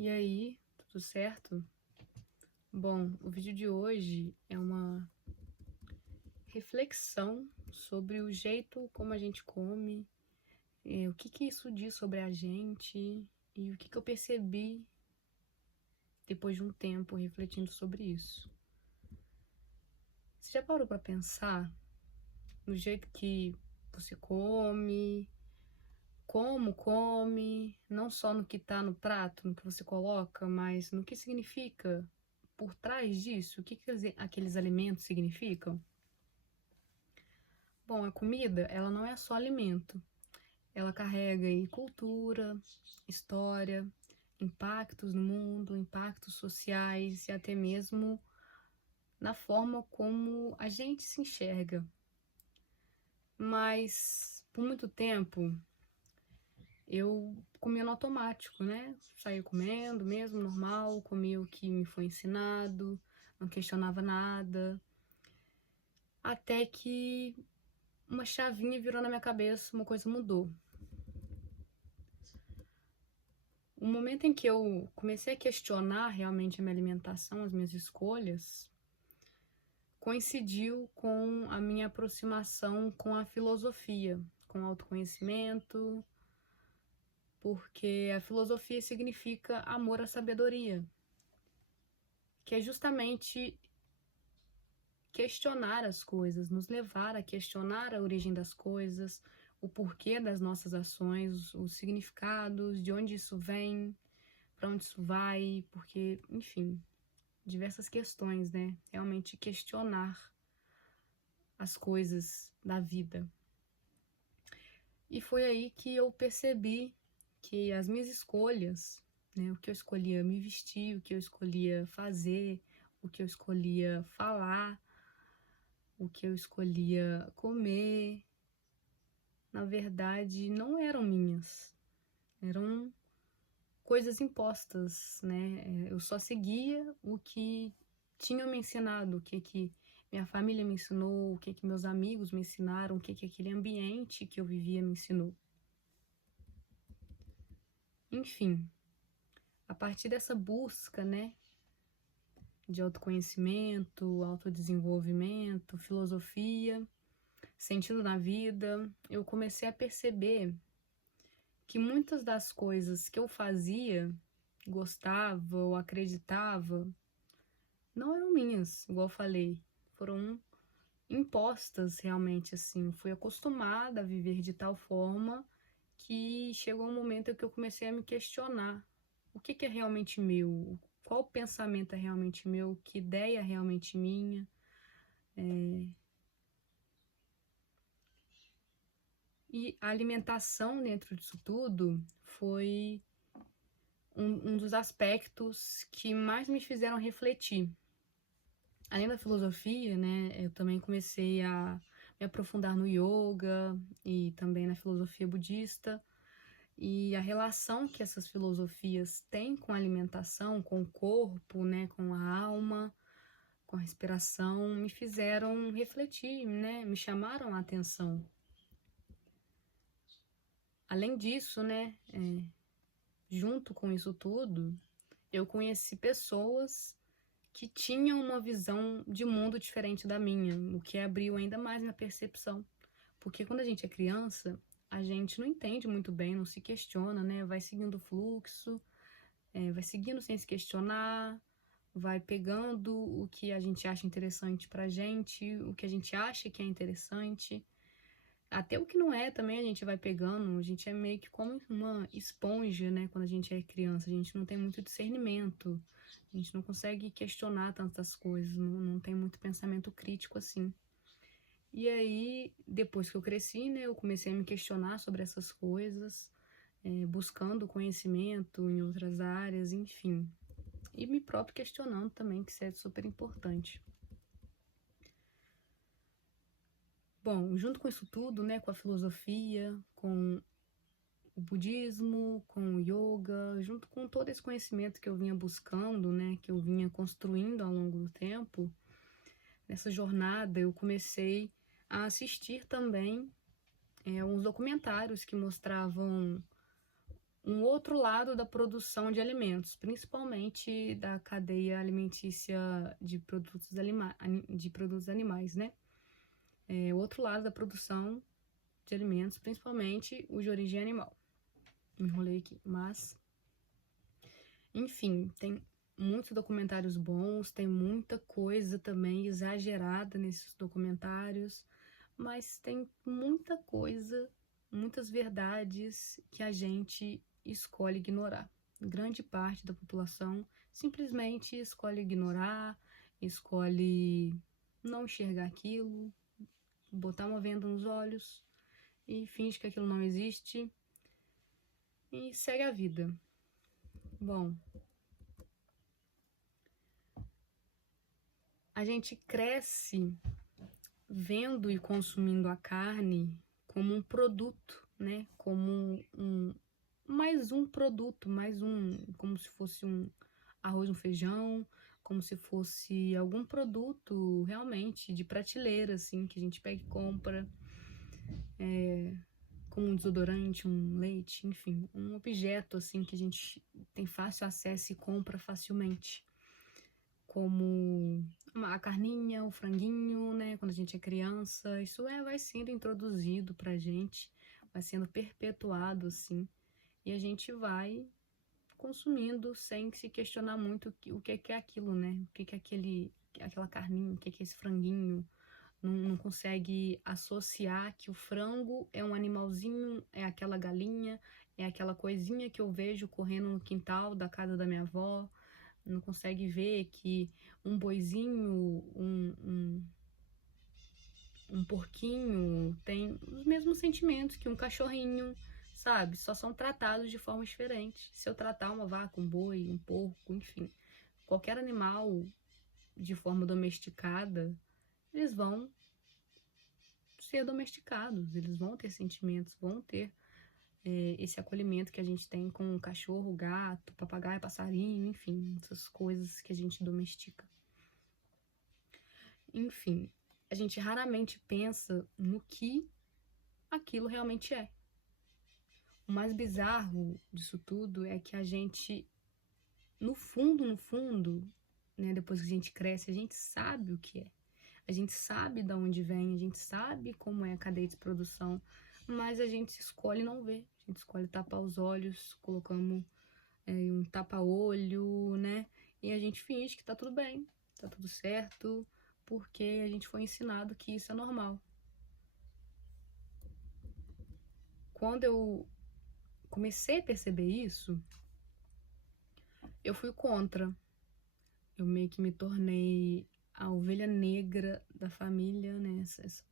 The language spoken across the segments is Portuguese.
E aí, tudo certo? Bom, o vídeo de hoje é uma reflexão sobre o jeito como a gente come, o que que isso diz sobre a gente e o que que eu percebi depois de um tempo refletindo sobre isso. Você já parou para pensar no jeito que você come, como come, não só no que tá no prato, no que você coloca, mas no que significa por trás disso? O que que aqueles alimentos significam? Bom, a comida, ela não é só alimento. Ela carrega aí cultura, história, impactos no mundo, impactos sociais e até mesmo na forma como a gente se enxerga. Mas por muito tempo eu comia no automático, né? Saía comendo mesmo, normal, comia o que me foi ensinado, não questionava nada. Até que uma chavinha virou na minha cabeça, uma coisa mudou. O momento em que eu comecei a questionar realmente a minha alimentação, as minhas escolhas, coincidiu com a minha aproximação com a filosofia, com o autoconhecimento, porque a filosofia significa amor à sabedoria, que é justamente questionar as coisas, nos levar a questionar a origem das coisas, o porquê das nossas ações, os significados, de onde isso vem, para onde isso vai, porque, enfim, diversas questões, né? Realmente questionar as coisas da vida. E foi aí que eu percebi que as minhas escolhas, né, o que eu escolhia me vestir, o que eu escolhia fazer, o que eu escolhia falar, o que eu escolhia comer, na verdade, não eram minhas. Eram coisas impostas, né? Eu só seguia o que tinham me ensinado, o que que minha família me ensinou, o que que meus amigos me ensinaram, o que que aquele ambiente que eu vivia me ensinou. Enfim, a partir dessa busca, né, de autoconhecimento, autodesenvolvimento, filosofia, sentido na vida, eu comecei a perceber que muitas das coisas que eu fazia, gostava ou acreditava, não eram minhas, igual eu falei, foram impostas realmente assim. Eu fui acostumada a viver de tal forma que chegou um momento em que eu comecei a me questionar o que que é realmente meu, qual pensamento é realmente meu, que ideia é realmente minha. E a alimentação dentro disso tudo foi um dos aspectos que mais me fizeram refletir. Além da filosofia, né, eu também comecei a me aprofundar no yoga e também na filosofia budista. E a relação que essas filosofias têm com a alimentação, com o corpo, né, com a alma, com a respiração, me fizeram refletir, né, me chamaram a atenção. Além disso, né, junto com isso tudo, eu conheci pessoas que tinham uma visão de mundo diferente da minha, o que abriu ainda mais minha percepção. Porque quando a gente é criança, a gente não entende muito bem, não se questiona, né? Vai seguindo o fluxo, vai seguindo sem se questionar, vai pegando o que a gente acha interessante pra gente, o que a gente acha que é interessante. Até o que não é também a gente vai pegando, a gente é meio que como uma esponja, né? Quando a gente é criança, a gente não tem muito discernimento, a gente não consegue questionar tantas coisas, não tem muito pensamento crítico assim. E aí, depois que eu cresci, né, eu comecei a me questionar sobre essas coisas, buscando conhecimento em outras áreas, enfim. E me próprio questionando também, que isso é super importante. Bom, junto com isso tudo, né, com a filosofia, com o budismo, com o yoga, junto com todo esse conhecimento que eu vinha buscando, né, que eu vinha construindo ao longo do tempo, nessa jornada eu comecei a assistir também uns documentários que mostravam um outro lado da produção de alimentos, principalmente da cadeia alimentícia de produtos animais, né? O outro lado da produção de alimentos, principalmente os de origem animal. Me enrolei aqui, mas... Enfim, tem muitos documentários bons, tem muita coisa também exagerada nesses documentários, mas tem muita coisa, muitas verdades que a gente escolhe ignorar. Grande parte da população simplesmente escolhe ignorar, escolhe não enxergar aquilo, botar uma venda nos olhos e finge que aquilo não existe e segue a vida. Bom, a gente cresce vendo e consumindo a carne como um produto, né? Como mais um produto, como se fosse um arroz, um feijão, como se fosse algum produto realmente de prateleira, assim, que a gente pega e compra, como um desodorante, um leite, enfim, um objeto, assim, que a gente tem fácil acesso e compra facilmente. Como a carninha, o franguinho, né? Quando a gente é criança, isso vai sendo introduzido pra gente, vai sendo perpetuado, assim, e a gente vai consumindo sem se questionar muito o que é aquilo, né? O que é aquela carninha, o que é esse franguinho. Não consegue associar que o frango é um animalzinho, é aquela galinha, é aquela coisinha que eu vejo correndo no quintal da casa da minha avó. Não consegue ver que um boizinho, um porquinho tem os mesmos sentimentos que um cachorrinho, sabe? Só são tratados de forma diferente. Se eu tratar uma vaca, um boi, um porco, enfim, qualquer animal de forma domesticada, eles vão ser domesticados, eles vão ter sentimentos, vão ter esse acolhimento que a gente tem com cachorro, gato, papagaio, passarinho, enfim, essas coisas que a gente domestica. Enfim, a gente raramente pensa no que aquilo realmente é. O mais bizarro disso tudo é que a gente, no fundo, né, depois que a gente cresce, a gente sabe o que é. A gente sabe de onde vem, a gente sabe como é a cadeia de produção, mas a gente escolhe não ver. A gente escolhe tapar os olhos, colocamos um tapa-olho, né? E a gente finge que tá tudo bem, tá tudo certo, porque a gente foi ensinado que isso é normal. Quando eu comecei a perceber isso, eu fui contra. Eu meio que me tornei a ovelha negra da família, né? Essa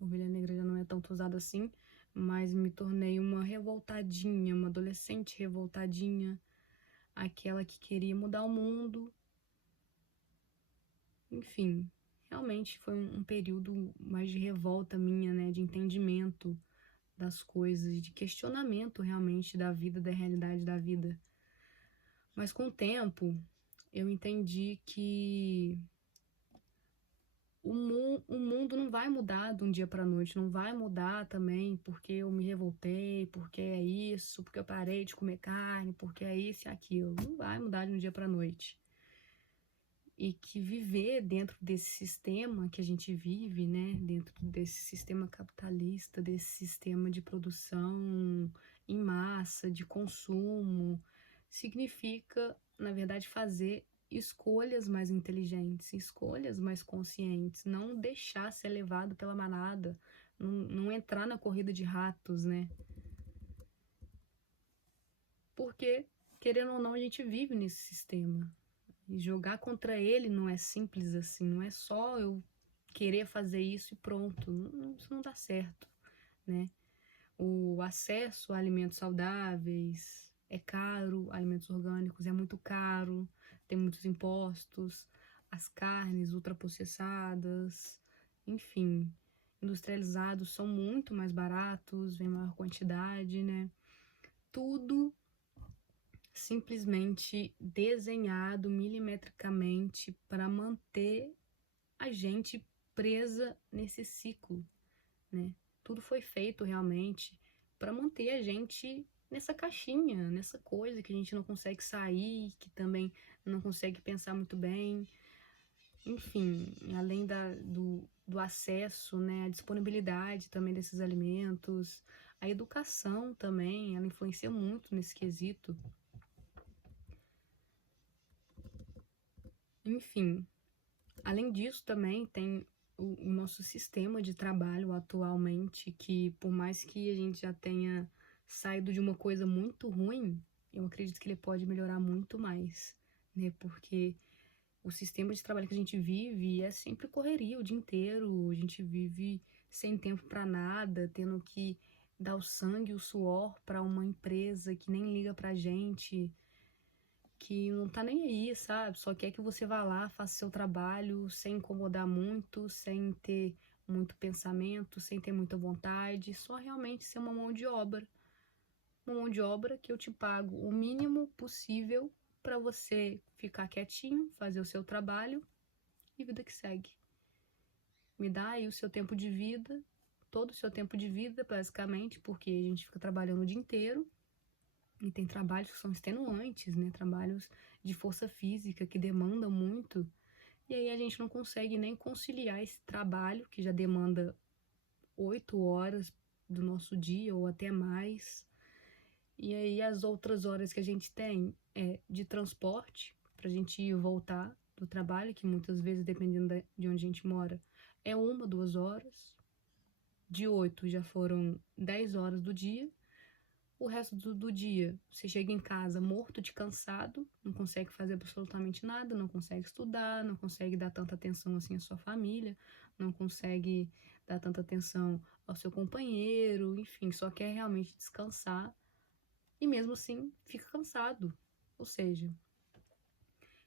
ovelha negra já não é tanto usada assim, mas me tornei uma revoltadinha, uma adolescente revoltadinha, aquela que queria mudar o mundo. Enfim, realmente foi um período mais de revolta minha, né? De entendimento das coisas, de questionamento realmente da vida, da realidade da vida. Mas com o tempo, eu entendi que o mundo não vai mudar de um dia para a noite, não vai mudar também porque eu me revoltei, porque é isso, porque eu parei de comer carne, porque é isso e aquilo. Não vai mudar de um dia para a noite. E que viver dentro desse sistema que a gente vive, né, dentro desse sistema capitalista, desse sistema de produção em massa, de consumo, significa, na verdade, fazer escolhas mais inteligentes, escolhas mais conscientes, não deixar ser levado pela manada, não entrar na corrida de ratos, né? Porque, querendo ou não, a gente vive nesse sistema. E jogar contra ele não é simples assim, não é só eu querer fazer isso e pronto. Isso não dá certo, né? O acesso a alimentos saudáveis é caro, alimentos orgânicos é muito caro, tem muitos impostos, as carnes ultraprocessadas, enfim, industrializados são muito mais baratos, vem maior quantidade, né? Tudo simplesmente desenhado milimetricamente para manter a gente presa nesse ciclo, né? Tudo foi feito realmente para manter a gente nessa caixinha, nessa coisa que a gente não consegue sair, que também não consegue pensar muito bem. Enfim, além do acesso, né, a disponibilidade também desses alimentos, a educação também, ela influencia muito nesse quesito. Enfim, além disso também tem o nosso sistema de trabalho atualmente, que por mais que a gente já tenha saído de uma coisa muito ruim, eu acredito que ele pode melhorar muito mais, né? Porque o sistema de trabalho que a gente vive é sempre correria o dia inteiro, a gente vive sem tempo para nada, tendo que dar o sangue, o suor para uma empresa que nem liga pra gente, que não tá nem aí, sabe? Só quer que você vá lá, faça seu trabalho sem incomodar muito, sem ter muito pensamento, sem ter muita vontade, só realmente ser uma mão de obra. Uma mão de obra que eu te pago o mínimo possível para você ficar quietinho, fazer o seu trabalho e vida que segue. Me dá aí o seu tempo de vida, todo o seu tempo de vida, basicamente, porque a gente fica trabalhando o dia inteiro. E tem trabalhos que são extenuantes, né? Trabalhos de força física que demandam muito. E aí a gente não consegue nem conciliar esse trabalho, que já demanda 8 horas do nosso dia ou até mais. E aí as outras horas que a gente tem é de transporte, pra gente ir e voltar do trabalho, que muitas vezes, dependendo de onde a gente mora, é 1, 2 horas. De 8 já foram 10 horas do dia. O resto do dia, você chega em casa morto de cansado, não consegue fazer absolutamente nada, não consegue estudar, não consegue dar tanta atenção assim à sua família, não consegue dar tanta atenção ao seu companheiro, enfim, só quer realmente descansar e mesmo assim fica cansado. Ou seja,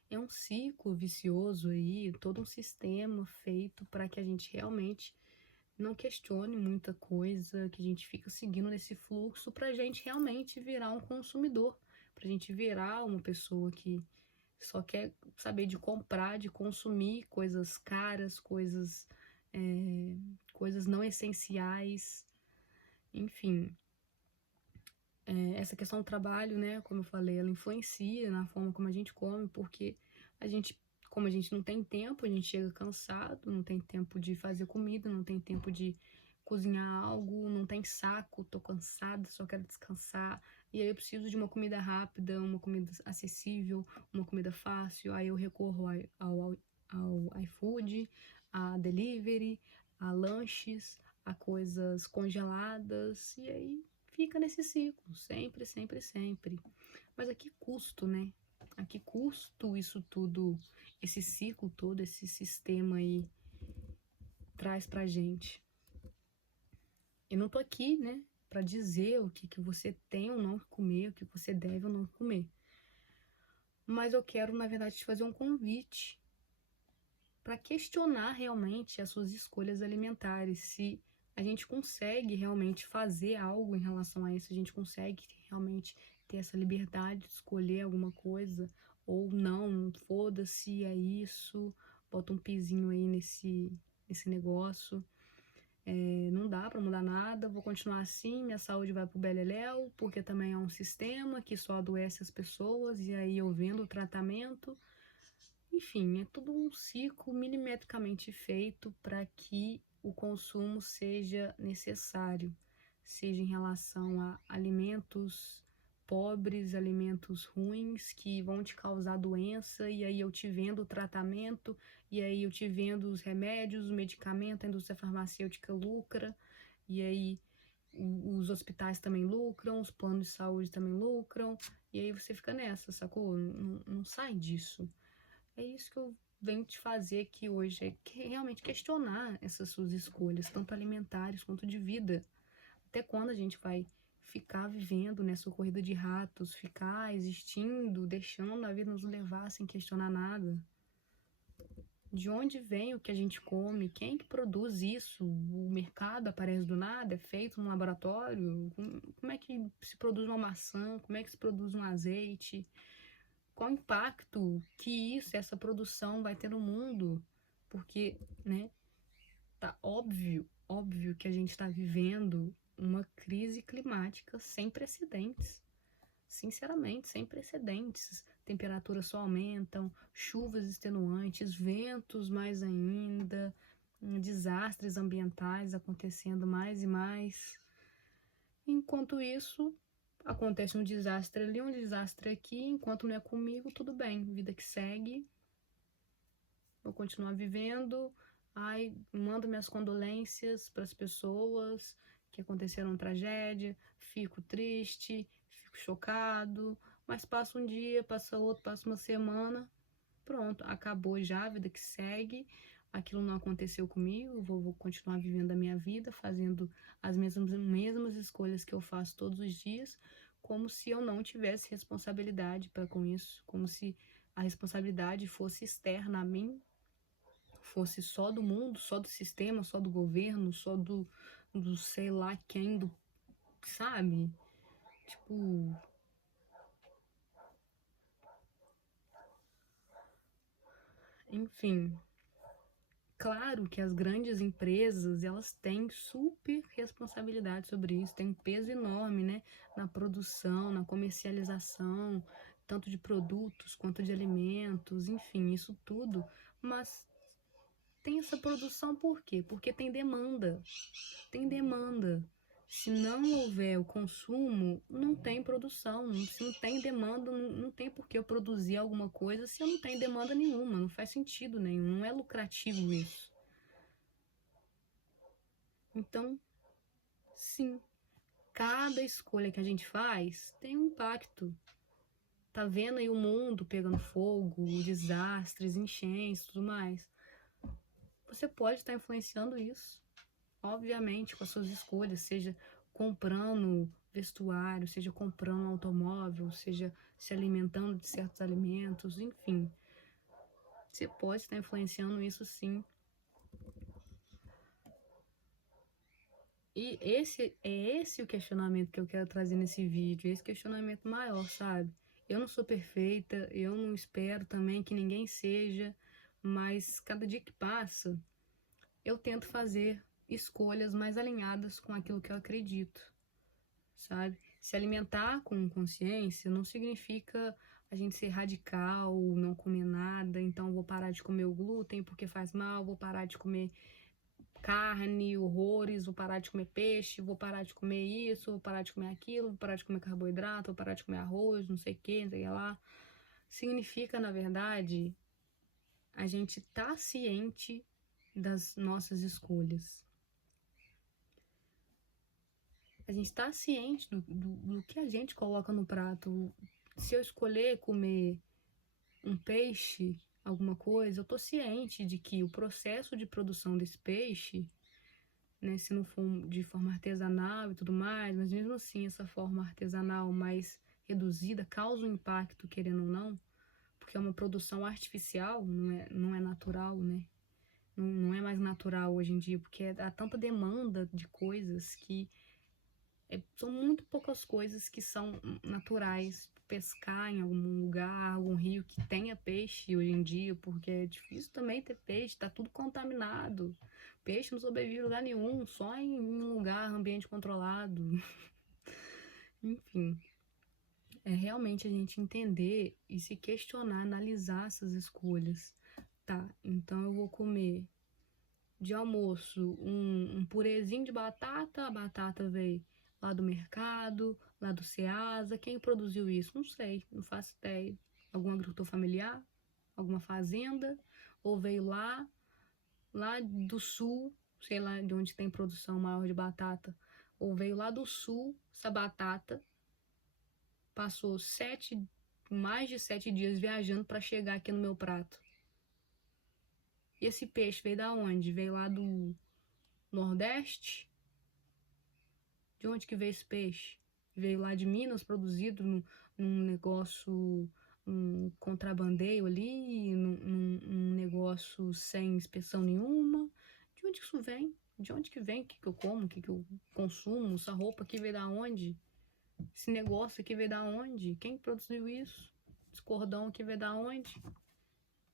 é um ciclo vicioso aí, todo um sistema feito para que a gente realmente não questione muita coisa, que a gente fica seguindo nesse fluxo pra gente realmente virar um consumidor, pra gente virar uma pessoa que só quer saber de comprar, de consumir coisas caras, é, coisas não essenciais, enfim. Essa questão do trabalho, né, como eu falei, ela influencia na forma como a gente come, porque a gente, como a gente não tem tempo, a gente chega cansado, não tem tempo de fazer comida, não tem tempo de cozinhar algo, não tem saco, tô cansada, só quero descansar, e aí eu preciso de uma comida rápida, uma comida acessível, uma comida fácil, aí eu recorro ao iFood, a delivery, a lanches, a coisas congeladas, e aí fica nesse ciclo, sempre, sempre, sempre. Mas a que custo, né? A que custo isso tudo, esse ciclo todo, esse sistema aí traz pra gente? Eu não tô aqui, né, pra dizer o que você tem ou não que comer, o que você deve ou não comer. Mas eu quero, na verdade, te fazer um convite para questionar realmente as suas escolhas alimentares, se a gente consegue realmente fazer algo em relação a isso, a gente consegue realmente ter essa liberdade de escolher alguma coisa, ou não, foda-se, é isso, bota um pezinho aí nesse negócio. Não dá para mudar nada, vou continuar assim, minha saúde vai pro beleléu, porque também é um sistema que só adoece as pessoas, e aí eu vendo o tratamento. Enfim, é tudo um ciclo milimetricamente feito para que o consumo seja necessário, seja em relação a alimentos pobres, alimentos ruins que vão te causar doença, e aí eu te vendo o tratamento, e aí eu te vendo os remédios, o medicamento, a indústria farmacêutica lucra, e aí os hospitais também lucram, os planos de saúde também lucram, e aí você fica nessa, sacou? Não sai disso. É isso que eu venho te fazer aqui hoje, é realmente questionar essas suas escolhas, tanto alimentares quanto de vida. Até quando a gente vai ficar vivendo nessa corrida de ratos, ficar existindo, deixando a vida nos levar sem questionar nada? De onde vem o que a gente come? Quem que produz isso? O mercado aparece do nada? É feito no laboratório? Como é que se produz uma maçã? Como é que se produz um azeite? Qual o impacto que essa produção vai ter no mundo? Porque, né, tá óbvio que a gente está vivendo uma crise climática sem precedentes. Sinceramente, sem precedentes. Temperaturas só aumentam, chuvas extenuantes, ventos mais ainda, desastres ambientais acontecendo mais e mais. Enquanto isso, acontece um desastre ali, um desastre aqui, enquanto não é comigo, tudo bem, vida que segue. Vou continuar vivendo. Ai, mando minhas condolências para as pessoas que aconteceram tragédia, fico triste, fico chocado, mas passa um dia, passa outro, passa uma semana, pronto, acabou já, a vida que segue. Aquilo não aconteceu comigo, vou continuar vivendo a minha vida, fazendo as mesmas escolhas que eu faço todos os dias, como se eu não tivesse responsabilidade para com isso, como se a responsabilidade fosse externa a mim, fosse só do mundo, só do sistema, só do governo, só do sei lá quem, sabe? Tipo, enfim. Claro que as grandes empresas, elas têm super responsabilidade sobre isso, tem um peso enorme, né? Na produção, na comercialização, tanto de produtos quanto de alimentos, enfim, isso tudo. Mas tem essa produção por quê? Porque tem demanda. Tem demanda. Se não houver o consumo, não tem produção. Se não tem demanda, não tem por que eu produzir alguma coisa se eu não tenho demanda nenhuma. Não faz sentido nenhum. Não é lucrativo isso. Então, sim, cada escolha que a gente faz tem um impacto. Tá vendo aí o mundo pegando fogo, desastres, enchentes, tudo mais. Você pode estar influenciando isso. Obviamente, com as suas escolhas, seja comprando vestuário, seja comprando um automóvel, seja se alimentando de certos alimentos, enfim. Você pode estar influenciando isso sim. E esse o questionamento que eu quero trazer nesse vídeo, esse questionamento maior, sabe? Eu não sou perfeita, eu não espero também que ninguém seja, mas cada dia que passa, eu tento fazer escolhas mais alinhadas com aquilo que eu acredito, sabe? Se alimentar com consciência não significa a gente ser radical, não comer nada, então vou parar de comer o glúten porque faz mal, vou parar de comer carne, horrores, vou parar de comer peixe, vou parar de comer isso, vou parar de comer aquilo, vou parar de comer carboidrato, vou parar de comer arroz, não sei o que, não sei o que lá. Significa, na verdade, a gente tá ciente das nossas escolhas. A gente tá ciente do que a gente coloca no prato. Se eu escolher comer um peixe, alguma coisa, eu tô ciente de que o processo de produção desse peixe, né, se não for de forma artesanal e tudo mais, mas mesmo assim essa forma artesanal mais reduzida causa um impacto, querendo ou não, porque é uma produção artificial, não é natural, né? Não é mais natural hoje em dia, porque há tanta demanda de coisas que são muito poucas coisas que são naturais. Pescar em algum lugar, algum rio que tenha peixe hoje em dia, porque é difícil também ter peixe, tá tudo contaminado. Peixe não sobrevive em lugar nenhum, só em um lugar, ambiente controlado. Enfim, é realmente a gente entender e se questionar, analisar essas escolhas. Tá, então eu vou comer de almoço um purezinho de batata, a batata veio lá do mercado, lá do Ceasa. Quem produziu isso? Não sei, não faço ideia. Algum agricultor familiar? Alguma fazenda? Ou veio lá do sul, sei lá de onde tem produção maior de batata, ou veio lá do sul, essa batata passou mais de 7 dias viajando para chegar aqui no meu prato. E esse peixe veio da onde? Veio lá do Nordeste? De onde que veio esse peixe? Veio lá de Minas, produzido num negócio, um contrabandeio ali, num negócio sem inspeção nenhuma. De onde que isso vem? De onde que vem? O que eu como? O que eu consumo? Essa roupa aqui veio da onde? Esse negócio aqui veio da onde? Quem produziu isso? Esse cordão aqui veio da onde?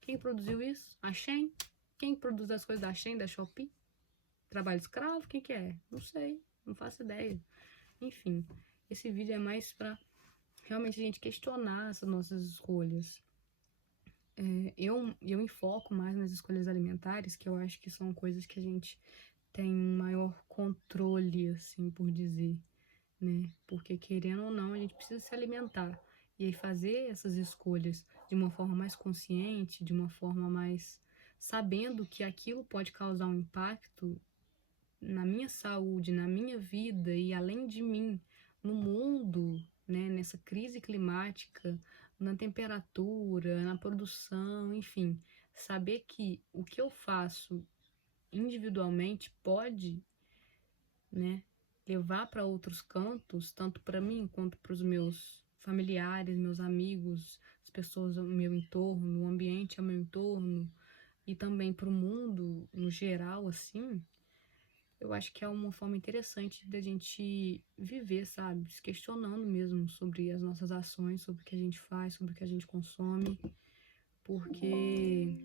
Quem produziu isso? A Shein? Quem produz as coisas da Shein, da Shopee? Trabalho escravo? Quem que é? Não sei, não faço ideia. Enfim, esse vídeo é mais pra realmente a gente questionar essas nossas escolhas. Eu enfoco mais nas escolhas alimentares, que eu acho que são coisas que a gente tem um maior controle, assim, por dizer, né? Porque querendo ou não, a gente precisa se alimentar. E aí fazer essas escolhas de uma forma mais consciente, de uma forma mais sabendo que aquilo pode causar um impacto na minha saúde, na minha vida e além de mim, no mundo, né, nessa crise climática, na temperatura, na produção, enfim, saber que o que eu faço individualmente pode, né, levar para outros cantos, tanto para mim quanto para os meus familiares, meus amigos, as pessoas ao meu entorno, o ambiente ao meu entorno e também para o mundo no geral, assim, eu acho que é uma forma interessante da gente viver, sabe? Se questionando mesmo sobre as nossas ações, sobre o que a gente faz, sobre o que a gente consome, porque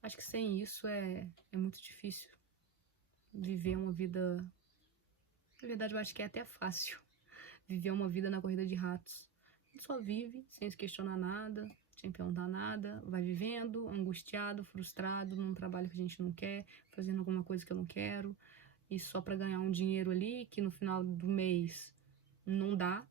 acho que sem isso é muito difícil viver uma vida. Na verdade, eu acho que é até fácil viver uma vida na corrida de ratos. A gente só vive sem se questionar nada, sem perguntar nada, vai vivendo, angustiado, frustrado, num trabalho que a gente não quer, fazendo alguma coisa que eu não quero, e só para ganhar um dinheiro ali que no final do mês não dá.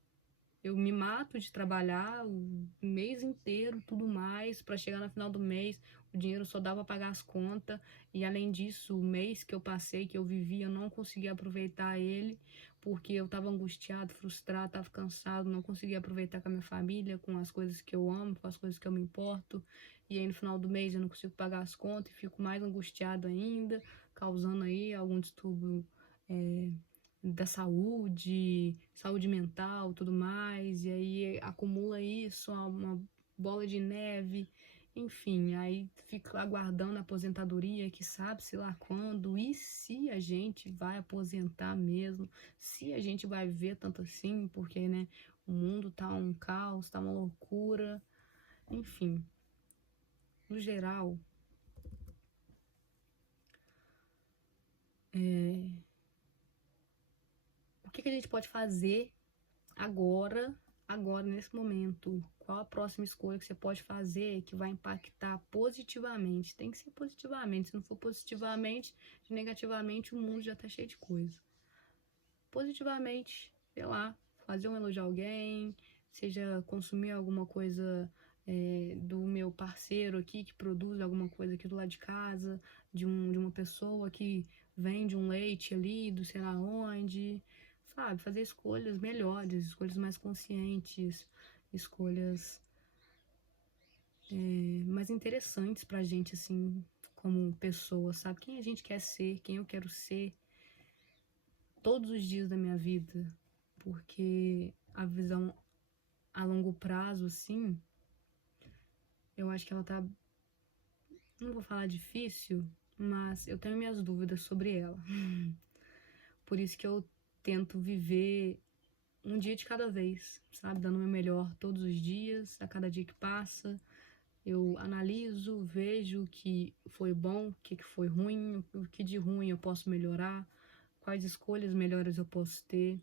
Eu me mato de trabalhar o mês inteiro, tudo mais, para chegar no final do mês, o dinheiro só dá para pagar as contas, e além disso, o mês que eu passei, que eu vivi, eu não conseguia aproveitar ele, porque eu estava angustiado, frustrado, estava cansado, não conseguia aproveitar com a minha família, com as coisas que eu amo, com as coisas que eu me importo, e aí no final do mês eu não consigo pagar as contas e fico mais angustiado ainda, causando aí algum distúrbio da saúde, saúde mental, tudo mais, e aí acumula isso, uma bola de neve, enfim, aí fica aguardando a aposentadoria, que sabe-se lá quando, e se a gente vai aposentar mesmo, se a gente vai ver tanto assim, porque, né, o mundo tá um caos, tá uma loucura, enfim, no geral, o que que a gente pode fazer agora, nesse momento, qual a próxima escolha que você pode fazer que vai impactar positivamente? Tem que ser positivamente. Se não for positivamente, negativamente, o mundo já tá cheio de coisa. Positivamente, sei lá, fazer um elogio a alguém, seja consumir alguma coisa do meu parceiro aqui que produz alguma coisa aqui do lado de casa, de uma pessoa que vende um leite ali do sei lá onde, sabe? Fazer escolhas melhores, escolhas mais conscientes, escolhas mais interessantes pra gente, assim, como pessoa, sabe? Quem a gente quer ser, quem eu quero ser todos os dias da minha vida, porque a visão a longo prazo, assim, eu acho que ela tá, não vou falar difícil, mas eu tenho minhas dúvidas sobre ela. Por isso que eu tento viver um dia de cada vez, sabe? Dando o meu melhor todos os dias, a cada dia que passa. Eu analiso, vejo o que foi bom, o que foi ruim, o que de ruim eu posso melhorar, quais escolhas melhores eu posso ter.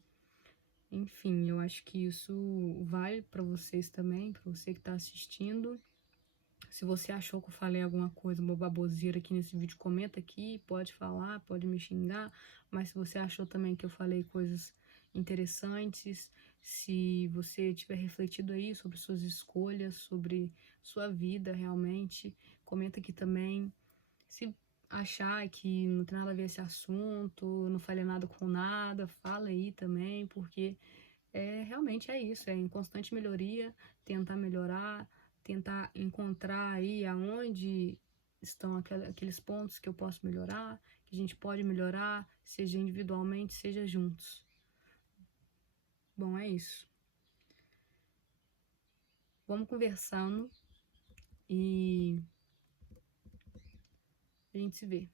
Enfim, eu acho que isso vale para vocês também, para você que está assistindo. Se você achou que eu falei alguma coisa, uma baboseira aqui nesse vídeo, comenta aqui, pode falar, pode me xingar, mas se você achou também que eu falei coisas interessantes, se você tiver refletido aí sobre suas escolhas, sobre sua vida realmente, comenta aqui também. Se achar que não tem nada a ver esse assunto, não falei nada com nada, fala aí também, porque realmente é isso, é em constante melhoria, tentar melhorar, tentar encontrar aí aonde estão aqueles pontos que eu posso melhorar, que a gente pode melhorar, seja individualmente, seja juntos. Bom, é isso. Vamos conversando e a gente se vê.